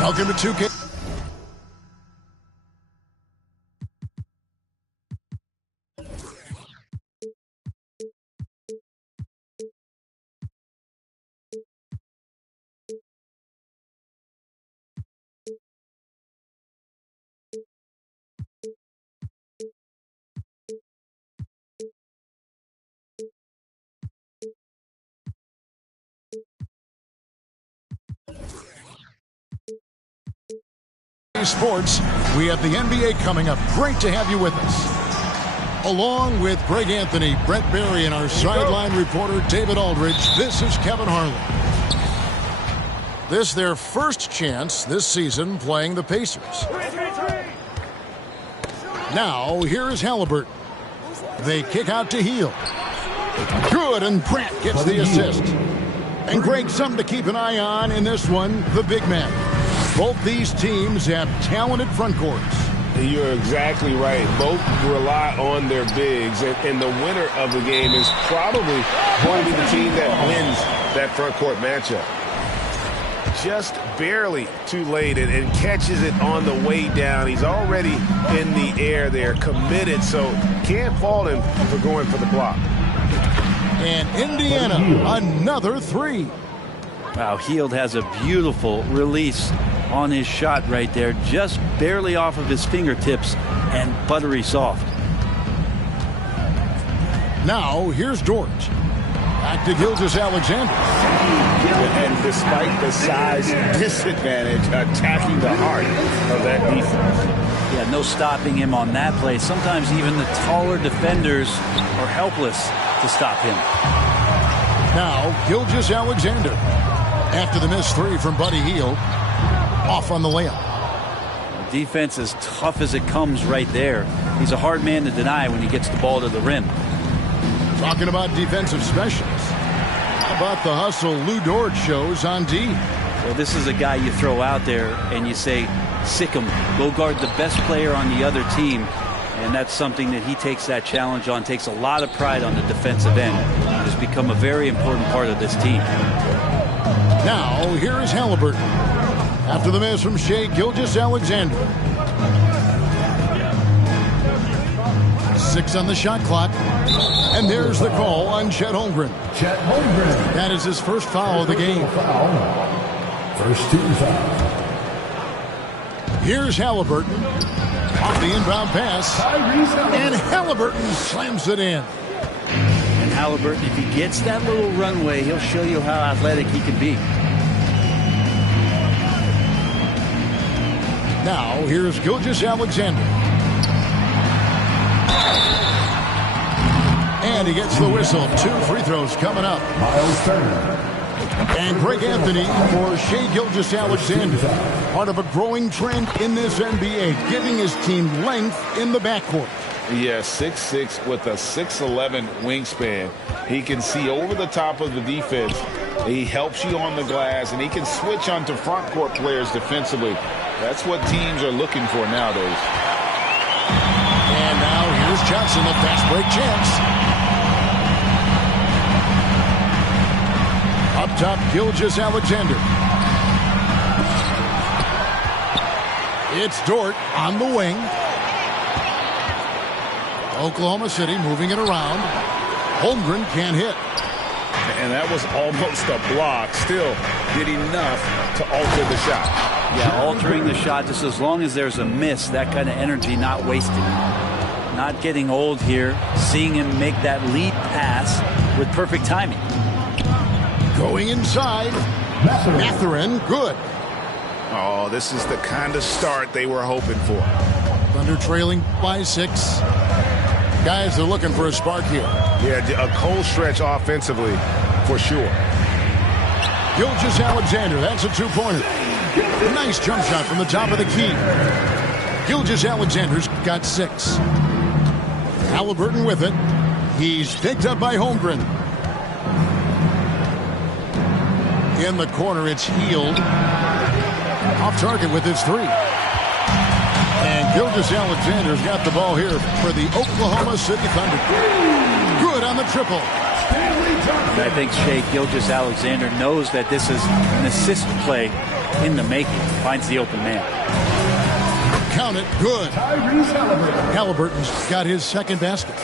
Welcome to 2K. Sports, we have the NBA coming up. Great to have you with us. Along with Greg Anthony, Brett Barry, and our sideline reporter David Aldridge, this is Kevin Harlan. This their first chance this season playing the Pacers. Now, here is Halliburton. They kick out to Hield. Good, and Pratt gets the assist. And Greg, something to keep an eye on in this one, the big man. Both these teams have talented front courts. You're exactly right. Both rely on their bigs, and the winner of the game is probably going to be the team that wins that front court matchup. Just barely too late and catches it on the way down. He's already in the air there, committed, so can't fault him for going for the block. And Indiana, another three. Wow, Hield has a beautiful release on his shot right there, just barely off of his fingertips and buttery soft. Now, here's Dort. Back to Gilgeous-Alexander. And despite the size disadvantage, attacking the heart of that defense. Yeah, no stopping him on that play. Sometimes even the taller defenders are helpless to stop him. Now, Gilgeous-Alexander. After the missed three from Buddy Hield. Off on the layup. Defense as tough as it comes right there. He's a hard man to deny when he gets the ball to the rim. Talking about defensive specialists. How about the hustle Lou Dort shows on D? Well, this is a guy you throw out there and you say, sick him. Go guard the best player on the other team. And that's something that he takes that challenge on, takes a lot of pride on the defensive end. Has become a very important part of this team. Now, here is Halliburton. After the miss from Shai Gilgeous-Alexander. 6 on the shot clock. And there's the call on Chet Holmgren. That is his first foul of the game. First team foul. Here's Halliburton. Off the inbound pass. And Halliburton slams it in. And Halliburton, if he gets that little runway, he'll show you how athletic he can be. Now, here's Gilgeous-Alexander. And he gets the whistle. 2 free throws coming up. Miles Turner. And Greg Anthony for Shai Gilgeous-Alexander. Part of a growing trend in this NBA, giving his team length in the backcourt. Yeah, 6'6" with a 6'11" wingspan. He can see over the top of the defense. He helps you on the glass, and he can switch onto front court players defensively. That's what teams are looking for nowadays. And now here's Johnson, a fast break chance. Up top, Gilgeous-Alexander. It's Dort on the wing. Oklahoma City moving it around. Holmgren can't hit. And that was almost a block. Still did enough to alter the shot. Yeah, altering the shot just as long as there's a miss, that kind of energy not wasted. Not getting old here, seeing him make that lead pass with perfect timing. Going inside. Mathurin, good. Oh, this is the kind of start they were hoping for. Thunder trailing by 6. Guys are looking for a spark here. Yeah, a cold stretch offensively for sure. Gilgeous-Alexander, that's a 2-pointer. Nice jump shot from the top of the key. Gilgeous-Alexander's got 6. Halliburton with it. He's picked up by Holmgren. In the corner, it's Hield. Off target with his 3. And Gilgeous-Alexander's got the ball here for the Oklahoma City Thunder. Good on the triple. And I think Shai Gilgeous-Alexander knows that this is an assist play in the making. Finds the open man. Count it. Good. Halliburton's got his second basket.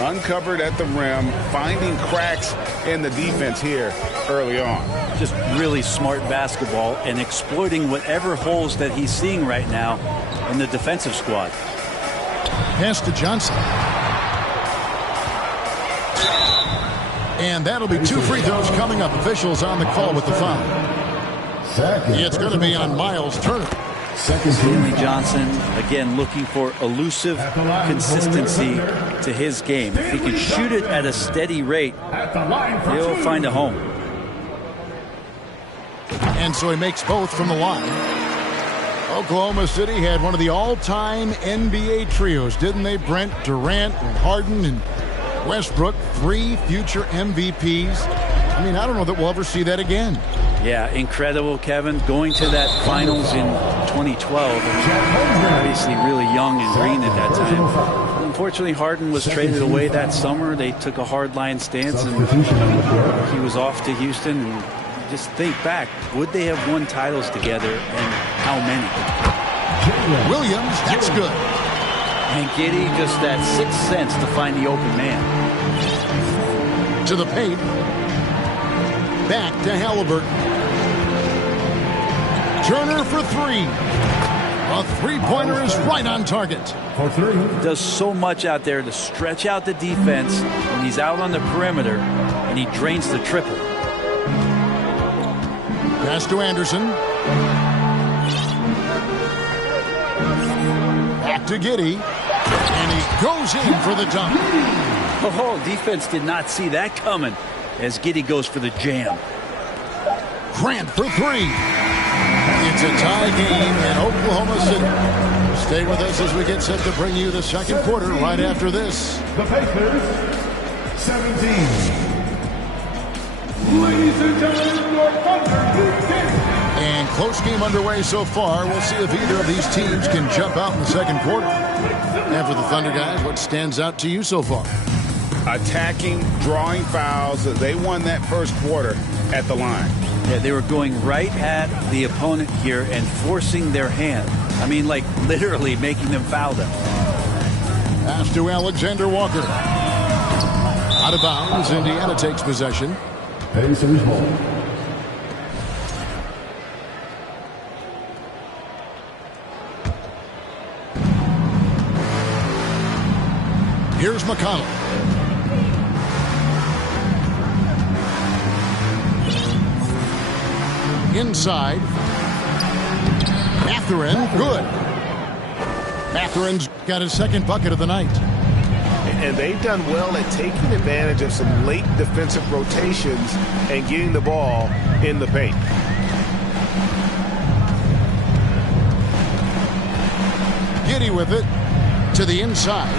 Uncovered at the rim, finding cracks in the defense here early on. Just really smart basketball and exploiting whatever holes that he's seeing right now in the defensive squad. Pass to Johnson. And that'll be 2 free throws coming up. Officials on the call with the foul. It's going to be on Miles Turner. Stanley Johnson, again, looking for elusive consistency to his game. If he can shoot it at a steady rate, he'll find a home. And so he makes both from the line. Oklahoma City had one of the all-time NBA trios, didn't they, Brent? Durant and Harden and Westbrook, 3 future MVPs. I mean, I don't know that we'll ever see that again. Yeah, incredible, Kevin. Going to that finals in 2012. Obviously really young and green at that time. Unfortunately, Harden was traded away that summer. They took a hard-line stance, and he was off to Houston. And just think back, would they have won titles together, and how many? Williams, that's good. And Giddey, just that 6th sense to find the open man. To the paint. Back to Halliburton. Turner for 3. A three-pointer is right on target. For 3. Does so much out there to stretch out the defense when he's out on the perimeter, and he drains the triple. Pass to Anderson. Back to Giddey. And he goes in for the dunk. Oh, defense did not see that coming as Giddey goes for the jam. Grant for 3. It's a tie game in Oklahoma City. Stay with us as we get set to bring you the second quarter right after this. The Pacers, 17. Ladies and gentlemen, your Thunder begin. And close game underway so far. We'll see if either of these teams can jump out in the second quarter. And for the Thunder guys, what stands out to you so far? Attacking, drawing fouls. They won that first quarter at the line. Yeah, they were going right at the opponent here and forcing their hand. I mean, like literally making them foul them. Pass to Alexander Walker. Out of bounds. Indiana takes possession. Pacers ball. Here's McConnell. Inside. Mathurin, good. Mathurin's got his second bucket of the night. And they've done well at taking advantage of some late defensive rotations and getting the ball in the paint. Giddey with it to the inside.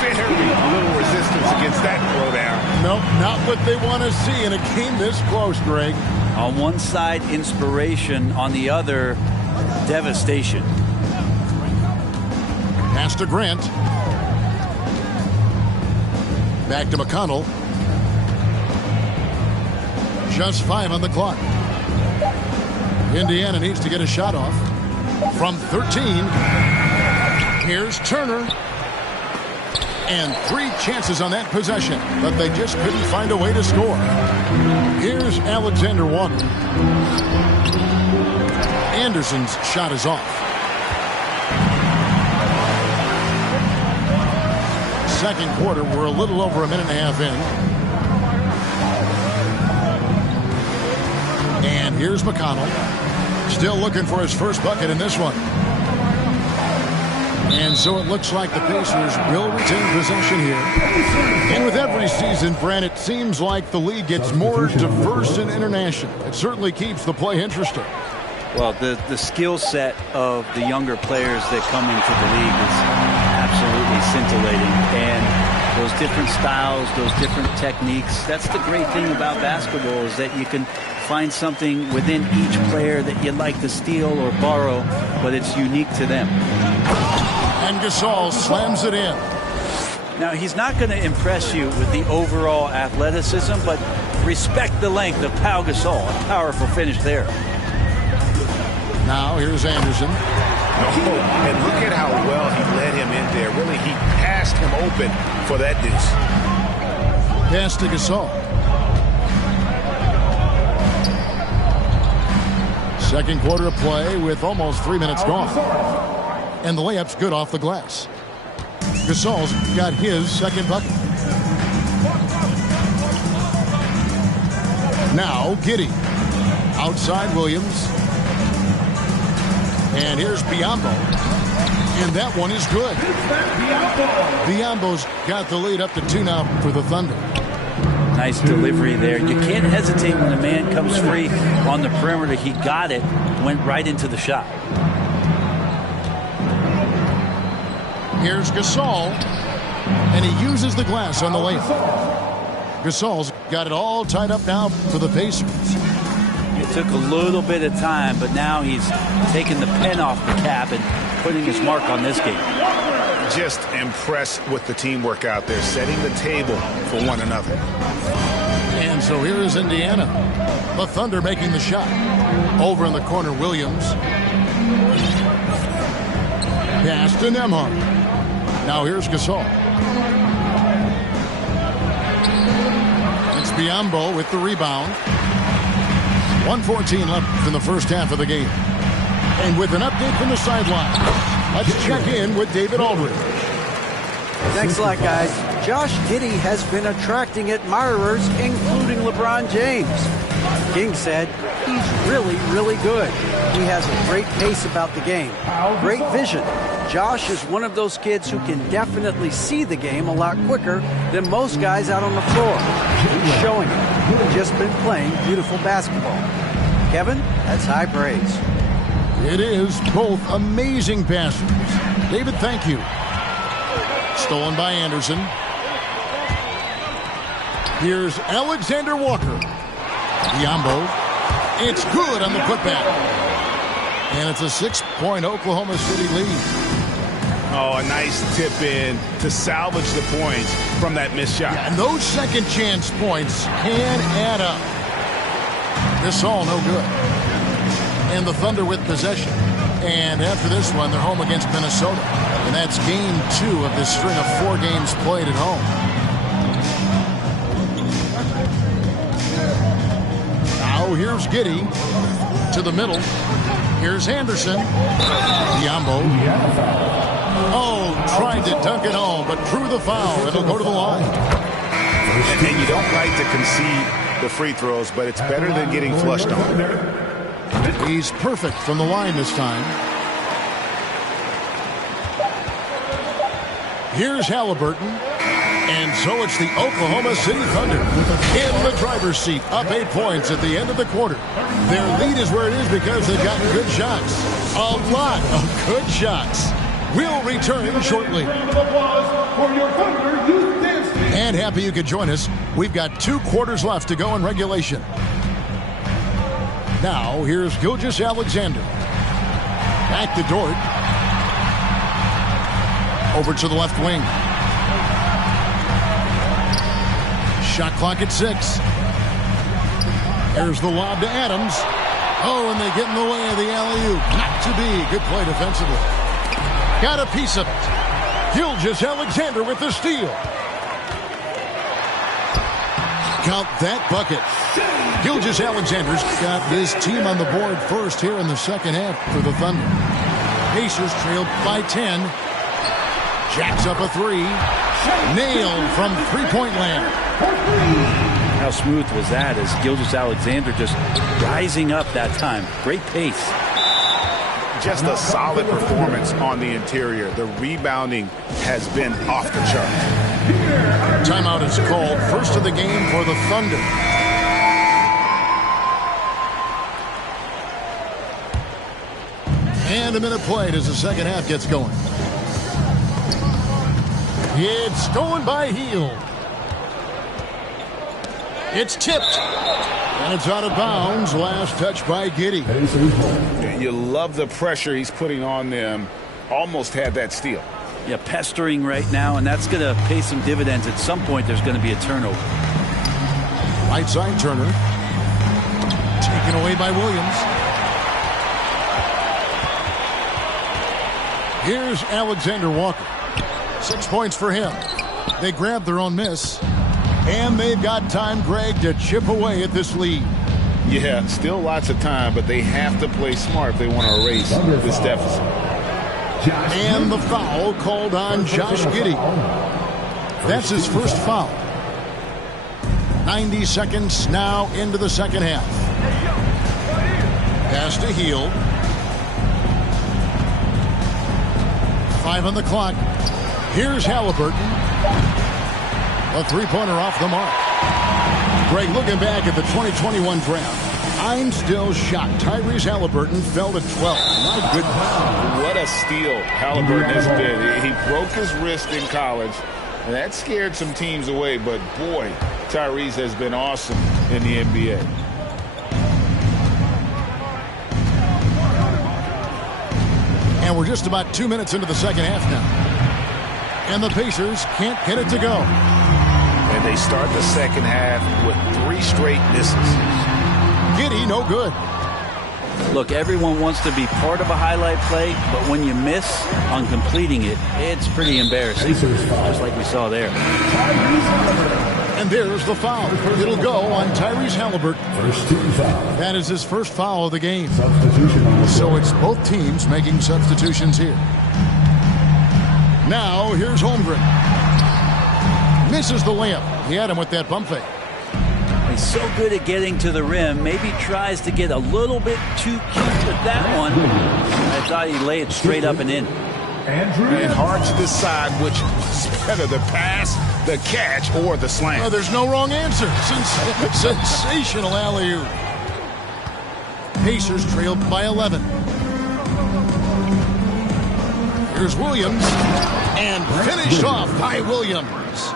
Very little resistance against that throwdown. Nope, not what they want to see in a game this close, Greg. On one side, inspiration. On the other, devastation. Pass to Grant. Back to McConnell. Just 5 on the clock. Indiana needs to get a shot off. From 13. Here's Turner. And 3 chances on that possession, but they just couldn't find a way to score. Here's Alexander Walker. Anderson's shot is off. Second quarter, we're a little over a minute and a half in. And here's McConnell. Still looking for his first bucket in this one. And so it looks like the Pacers will retain possession here. And with every season, Brent, it seems like the league gets more diverse and international. It certainly keeps the play interesting. Well, the skill set of the younger players that come into the league is absolutely scintillating. And those different styles, those different techniques, that's the great thing about basketball, is that you can find something within each player that you'd like to steal or borrow, but it's unique to them. And Gasol slams it in. Now, he's not going to impress you with the overall athleticism, but respect the length of Pau Gasol. A powerful finish there. Now here's Anderson. Oh, and look at how well he led him in there. Really, he passed him open for that deuce. Pass to Gasol. Second quarter of play with almost 3 minutes gone. And the layup's good off the glass. Gasol's got his second bucket. Now Giddey. Outside Williams. And here's Biyombo. And that one is good. Biyombo's got the lead up to 2 now for the Thunder. Nice delivery there. You can't hesitate when the man comes free on the perimeter. He got it, went right into the shot. Here's Gasol, and he uses the glass on the layup. Gasol's got it all tied up now for the Pacers. It took a little bit of time, but now he's taking the pen off the cap and putting his mark on this game. Just impressed with the teamwork out there, setting the table for one another. And so here is Indiana. The Thunder making the shot. Over in the corner, Williams. Pass to Nembhard. Now here's Gasol. It's Biyombo with the rebound. 1:14 left in the first half of the game. And with an update from the sideline, let's check in with David Aldridge. Thanks a lot, guys. Josh Giddey has been attracting admirers, including LeBron James. King said he's really, really good. He has a great pace about the game, great vision. Josh is one of those kids who can definitely see the game a lot quicker than most guys out on the floor. He's showing it. He's just been playing beautiful basketball. Kevin, that's high praise. It is both amazing passes. David, thank you. Stolen by Anderson. Here's Alexander Walker. Biyombo. It's good on the putback. And it's a 6-point Oklahoma City lead. Oh, a nice tip in to salvage the points from that missed shot. Yeah, and those second chance points can add up. This all no good. And the Thunder with possession. And after this one, they're home against Minnesota. And that's game 2 of this string of 4 games played at home. Now here's Giddey to the middle. Here's Anderson. Biyombo. Oh, tried to dunk it home, but drew the foul. It'll go to the line. And you don't like to concede the free throws, but it's better than getting flushed on. He's perfect from the line this time. Here's Halliburton. And so it's the Oklahoma City Thunder in the driver's seat, up 8 points at the end of the quarter. Their lead is where it is because they've gotten good shots. A lot of good shots. We'll return shortly. And happy you could join us. We've got 2 quarters left to go in regulation. Now, here's Gilgeous-Alexander. Back to Dort. Over to the left wing. Shot clock at 6. There's the lob to Adams. Oh, and they get in the way of the alley-oop. Not to be. Good play defensively. Got a piece of it. Gilgeous-Alexander with the steal. Count that bucket. Gilgeous-Alexander's got his team on the board first here in the second half for the Thunder. Pacers trailed by 10. Jacks up a 3. Nailed from three-point land. How smooth was that as Gilgeous-Alexander just rising up that time. Great pace. Just a solid performance on the interior. The rebounding has been off the chart. Timeout is called. First of the game for the Thunder. And a minute played as the second half gets going. It's stolen by Hield. It's tipped. And it's out of bounds. Last touch by Giddey. You love the pressure he's putting on them. Almost had that steal. Yeah, pestering right now, and that's going to pay some dividends. At some point, there's going to be a turnover. Right side Turner. Taken away by Williams. Here's Alexander Walker. 6 points for him. They grab their own miss. And they've got time, Greg, to chip away at this lead. Yeah, still lots of time, but they have to play smart if they want to erase this deficit. And the foul called on Josh Giddey. That's his first foul. 90 seconds now into the second half. Pass to Hield. 5 on the clock. Here's Halliburton. A three-pointer off the mark. Greg, looking back at the 2021 draft, I'm still shocked. Tyrese Halliburton fell to 12. My goodness. What a steal Halliburton has been. He broke his wrist in college, and that scared some teams away. But, boy, Tyrese has been awesome in the NBA. And we're just about 2 minutes into the second half now. And the Pacers can't get it to go. And they start the second half with 3 straight misses. Giddey, no good. Look, everyone wants to be part of a highlight play, but when you miss on completing it, it's pretty embarrassing, just like we saw there. And there's the foul. It'll go on Tyrese Halliburton. First team foul. That is his first foul of the game. Substitution on the So it's both teams making substitutions here. Now, here's Holmgren. Misses the layup. He had him with that pump fake. He's so good at getting to the rim. Maybe tries to get a little bit too cute with that one. I thought he'd lay it straight up and in. And hard to decide which is better, the pass, the catch, or the slam. Oh, there's no wrong answer. Sensational alley-oop. Pacers trailed by 11. Here's Williams. And finished off by Williams.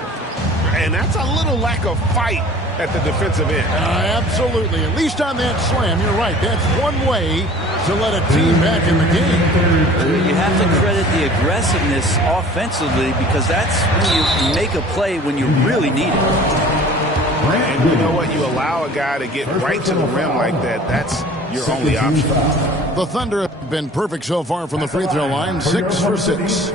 And that's a little lack of fight at the defensive end. Absolutely. At least on that slam, you're right. That's one way to let a team back in the game. You have to credit the aggressiveness offensively, because that's when you make a play when you really need it. And you know what? You allow a guy to get right to the rim like that. That's your only option. The Thunder have been perfect so far from the free throw line. 6 for 6.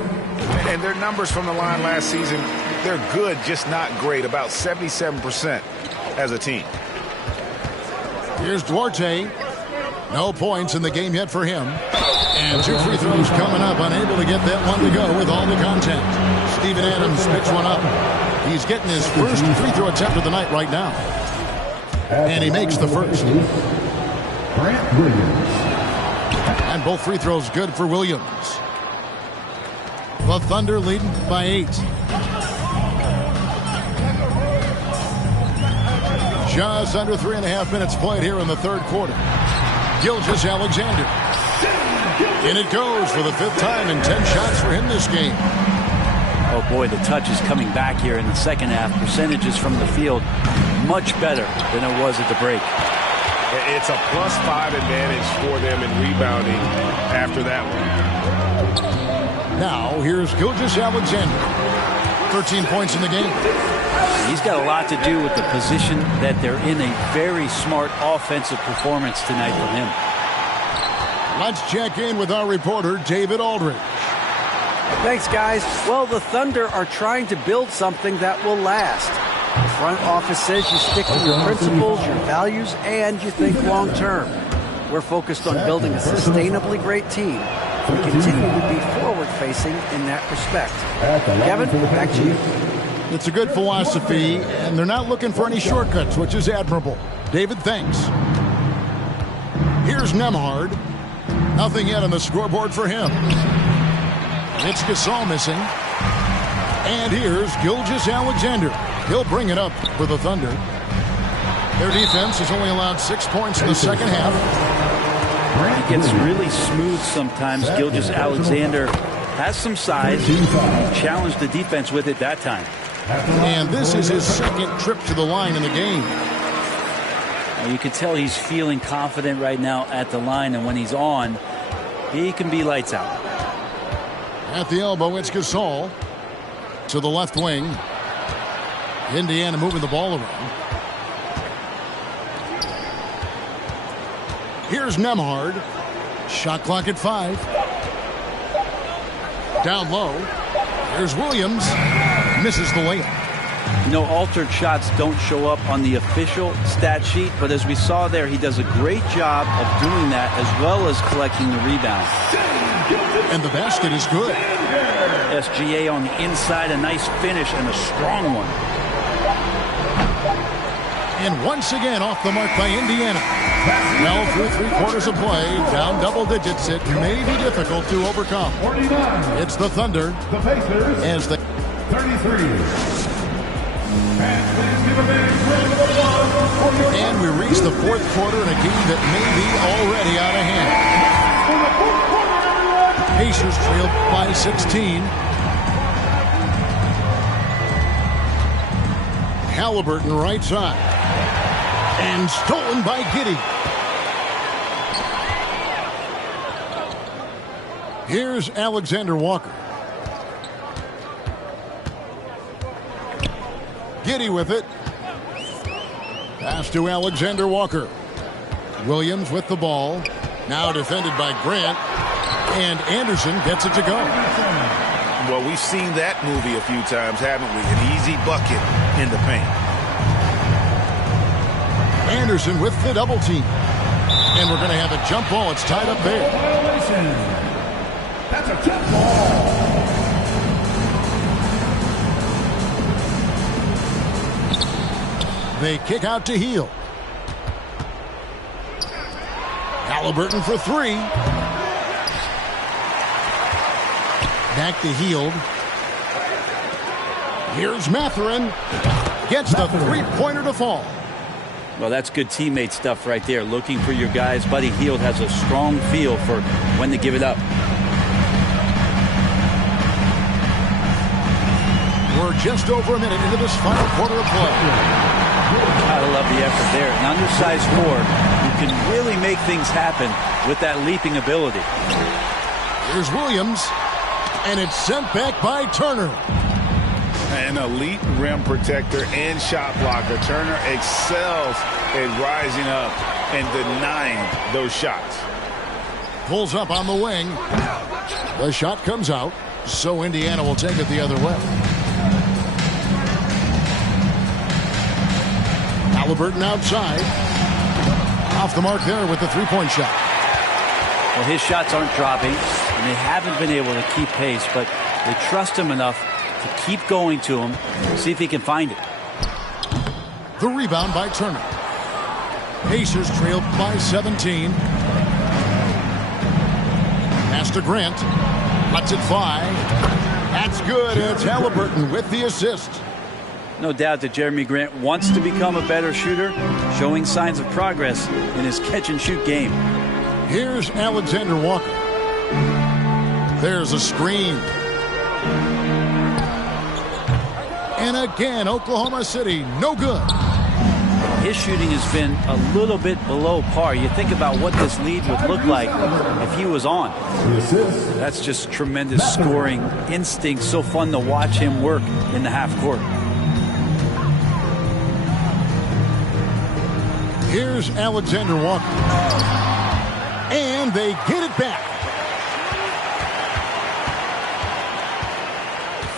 And their numbers from the line last season, they're good, just not great. About 77% as a team. Here's Duarte. No points in the game yet for him. And 2 free throws coming up. Unable to get that one to go with all the contact. Steven Adams picks one up. He's getting his first free throw attempt of the night right now. And he makes the first. Grant Williams. And both free throws good for Williams. The Thunder leading by 8. Just under 3.5 minutes played here in the third quarter. Gilgeous-Alexander. And it goes for the 5th time in 10 shots for him this game. Oh boy, the touch is coming back here in the second half. Percentages from the field much better than it was at the break. It's a +5 advantage for them in rebounding after that one. Now here's Gilgeous-Alexander. 13 points in the game. He's got a lot to do with the position that they're in. A very smart offensive performance tonight from him. Let's check in with our reporter, David Aldridge. Thanks, guys. Well, the Thunder are trying to build something that will last. The front office says you stick to your principles, your values, and you think long term. We're focused on building a sustainably great team. We continue to be forward-facing in that respect. Kevin, back to you. It's a good philosophy, and they're not looking for any shortcuts, which is admirable. David, thanks. Here's Nembhard. Nothing yet on the scoreboard for him. It's Gasol missing. And here's Gilgeous-Alexander. He'll bring it up for the Thunder. Their defense has only allowed 6 points in the second half. He gets really smooth sometimes. Gilgeous-Alexander has some size. He challenged the defense with it that time. And this is his second trip to the line in the game. You can tell he's feeling confident right now at the line, and when he's on, he can be lights out. At the elbow, it's Gasol. To the left wing. Indiana moving the ball around. Here's Nembhard. Shot clock at 5. Down low. Here's Williams. Misses the layup. You know, altered shots don't show up on the official stat sheet, but as we saw there, he does a great job of doing that as well as collecting the rebound. And the basket is good. SGA on the inside, a nice finish and a strong one. And once again off the mark by Indiana. Well, through 3/4 of play, down double digits, it may be difficult to overcome. It's the Thunder The Pacers. as they 33. and we reach the 4th quarter in a game that may be already out of hand. Pacers trail by 16. Halliburton right side. And stolen by Giddey. Here's Alexander Walker. Giddey with it. Pass to Alexander Walker. Williams with the ball. Now defended by Grant. And Anderson gets it to go. Well, we've seen that movie a few times, haven't we? An easy bucket in the paint. Anderson with the double team. And we're going to have a jump ball. It's tied up there. That's a jump ball. They kick out to Hield. Halliburton for 3. Back to Hield. Here's Mathurin. Gets the 3-pointer to fall. Well, that's good teammate stuff right there. Looking for your guys. Buddy Hield has a strong feel for when to give it up. We're just over a minute into this final quarter of play. Gotta love the effort there. An undersized forward who can really make things happen with that leaping ability. Here's Williams. And it's sent back by Turner. An elite rim protector and shot blocker. Turner excels at rising up and denying those shots. Pulls up on the wing. The shot comes out, so Indiana will take it the other way. Halliburton outside. Off the mark there with the 3-point shot. Well, his shots aren't dropping, and they haven't been able to keep pace, but they trust him enough to keep going to him, see if he can find it. The rebound by Turner. Pacers trail by 17. Pass to Grant. Lets it fly. That's good. It's Halliburton with the assist. No doubt that Jeremy Grant wants to become a better shooter, showing signs of progress in his catch-and-shoot game. Here's Alexander Walker. There's a screen. And again, Oklahoma City, no good. His shooting has been a little bit below par. You think about what this lead would look like if he was on. That's just tremendous scoring instinct. So fun to watch him work in the half court. Here's Alexander Walker. And they get it back.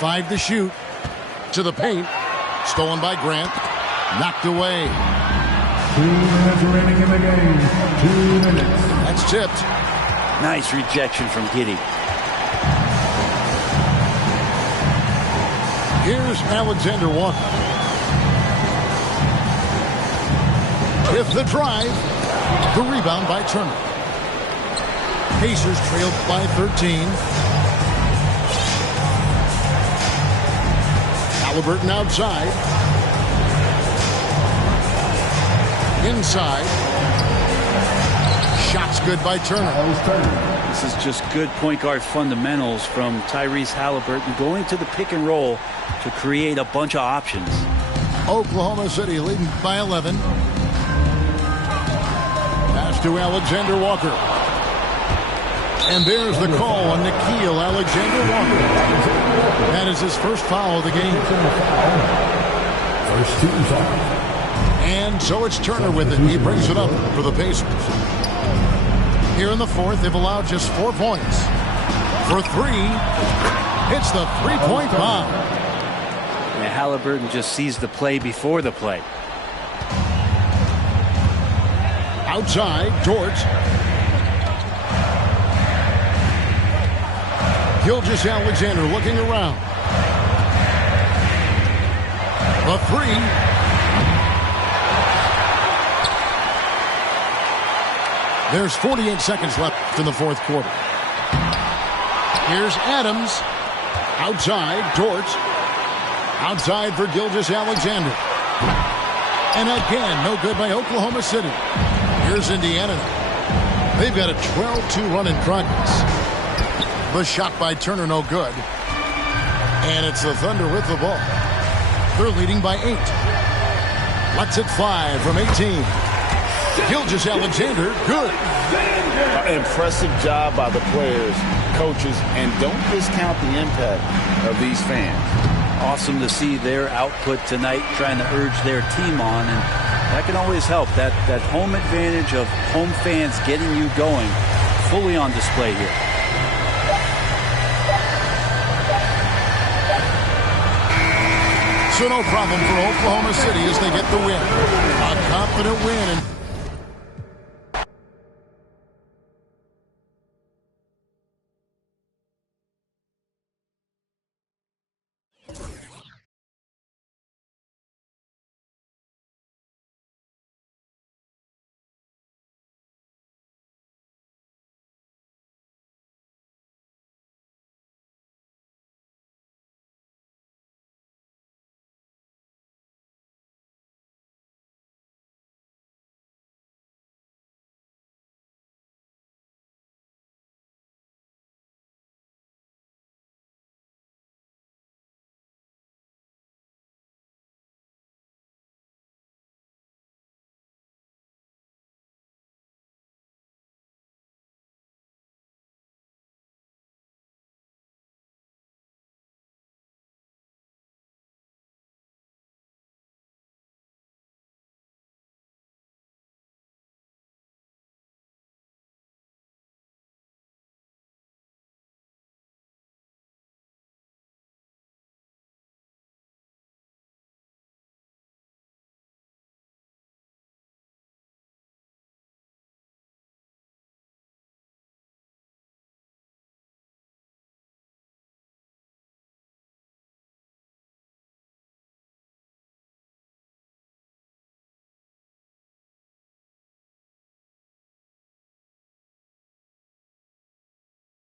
5 to shoot. To the paint. Stolen by Grant. Knocked away. 2 minutes remaining in the game. 2 minutes. That's tipped. Nice rejection from Giddey. Here's Alexander Walker. With the drive. The rebound by Turner. Pacers trailed by 13. Halliburton outside. Inside. Shots good by Turner. This is just good point guard fundamentals from Tyrese Halliburton, going to the pick and roll to create a bunch of options. Oklahoma City leading by 11. Pass to Alexander Walker. And there's the call on Nickeil Alexander-Walker. That is his first foul of the game. First team's off. And so it's Turner with it. He brings it up for the Pacers. Here in the fourth, they've allowed just 4 points. For three, hits the three-point bomb. And Halliburton just sees the play before the play. Outside, Dort. Gilgeous-Alexander looking around. The three. There's 48 seconds left in the fourth quarter. Here's Adams. Outside, Dort. Outside for Gilgeous-Alexander. And again, no good by Oklahoma City. Here's Indiana. They've got a 12-2 run in progress. The shot by Turner, no good. And it's the Thunder with the ball. They're leading by 8. Lets it fly from 18. Gilgeous-Alexander, good. Impressive job by the players, coaches, and don't discount the impact of these fans. Awesome to see their output tonight, trying to urge their team on, and that can always help. That home advantage of home fans getting you going, fully on display here. So no problem for Oklahoma City as they get the win. A confident win. And